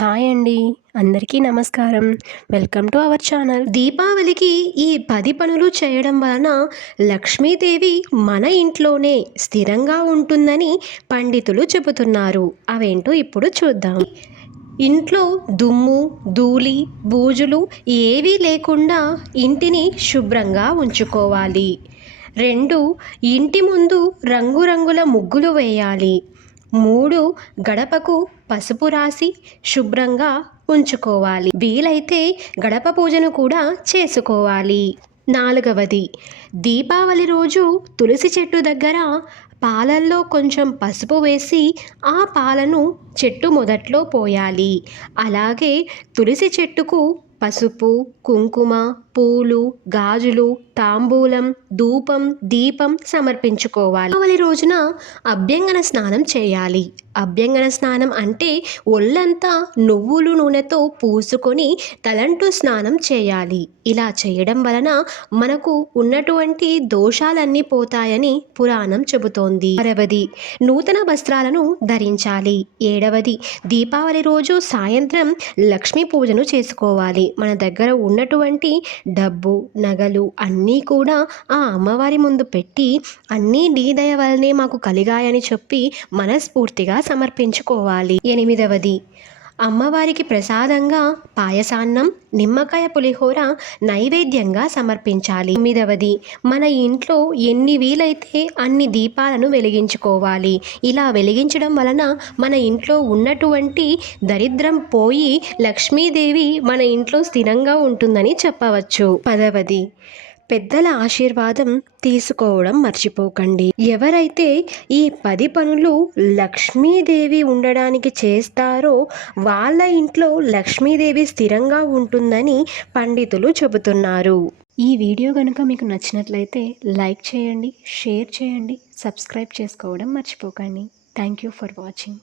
Hi అండి. అందరికీ నమస్కారం. Welcome to our channel. దీపావళికి ఈ 10 పనులు చేయడం వలన లక్ష్మీదేవి మన ఇంట్లోనే స్థిరంగా ఉంటుందని పండితులు చెబుతున్నారు. అవేంటో ఇప్పుడు చూద్దాం. ఇంట్లో దుమ్ము, ధూళి, బూజులు ఏవీ లేకుండా ఇంటిని శుభ్రంగా ఉంచుకోవాలి. 2. ఇంటి ముందు రంగురంగుల ముగ్గులు వేయాలి. 3. గడపకు పసుపు రాసి శుభ్రంగా ఉంచుకోవాలి. వీలైతే గడప పూజను కూడా చేసుకోవాలి. 4. దీపావళి రోజు తులసి చెట్టు దగ్గర పాలల్లో కొంచెం పసుపు వేసి ఆ పాలను చెట్టు మొదట్లో పోయాలి. అలాగే తులసి చెట్టుకు పసుపు, కుంకుమ, పూలు, గాజులు, తాంబూలం, ధూపం, దీపం సమర్పించుకోవాలి. దీపావళి రోజున అభ్యంగన స్నానం చేయాలి. అభ్యంగన స్నానం అంటే ఒళ్ళంతా నువ్వుల నూనెతో పూసుకొని తలంటు స్నానం చేయాలి. ఇలా చేయడం వలన మనకు ఉన్నటువంటి దోషాలన్నీ పోతాయని పురాణం చెబుతోంది. 6. నూతన వస్త్రాలను ధరించాలి. 7. దీపావళి రోజు సాయంత్రం లక్ష్మీ పూజను చేసుకోవాలి. మన దగ్గర ఉన్నటువంటి డబ్బు, నగలు అన్నీ కూడా ఆ అమ్మవారి ముందు పెట్టి అన్నీ నీ దయ వల్లనే మాకు కలిగాయని చెప్పి మనస్ఫూర్తిగా సమర్పించుకోవాలి. 8. అమ్మవారికి ప్రసాదంగా పాయసాన్నం, నిమ్మకాయ పులిహోర నైవేద్యంగా సమర్పించాలి. 9. మన ఇంట్లో ఎన్ని వీలైతే అన్ని దీపాలను వెలిగించుకోవాలి. ఇలా వెలిగించడం వలన మన ఇంట్లో ఉన్నటువంటి దరిద్రం పోయి లక్ష్మీదేవి మన ఇంట్లో స్థిరంగా ఉంటుందని చెప్పవచ్చు. 10. పెద్దల ఆశీర్వాదం తీసుకోవడం మర్చిపోకండి. ఎవరైతే ఈ 10 పనులు లక్ష్మీదేవి ఉండడానికి చేస్తారో వాళ్ళ ఇంట్లో లక్ష్మీదేవి స్థిరంగా ఉంటుందని పండితులు చెబుతున్నారు. ఈ వీడియో కనుక మీకు నచ్చినట్లయితే లైక్ చేయండి, షేర్ చేయండి, సబ్స్క్రైబ్ చేసుకోవడం మర్చిపోకండి. Thank you for watching.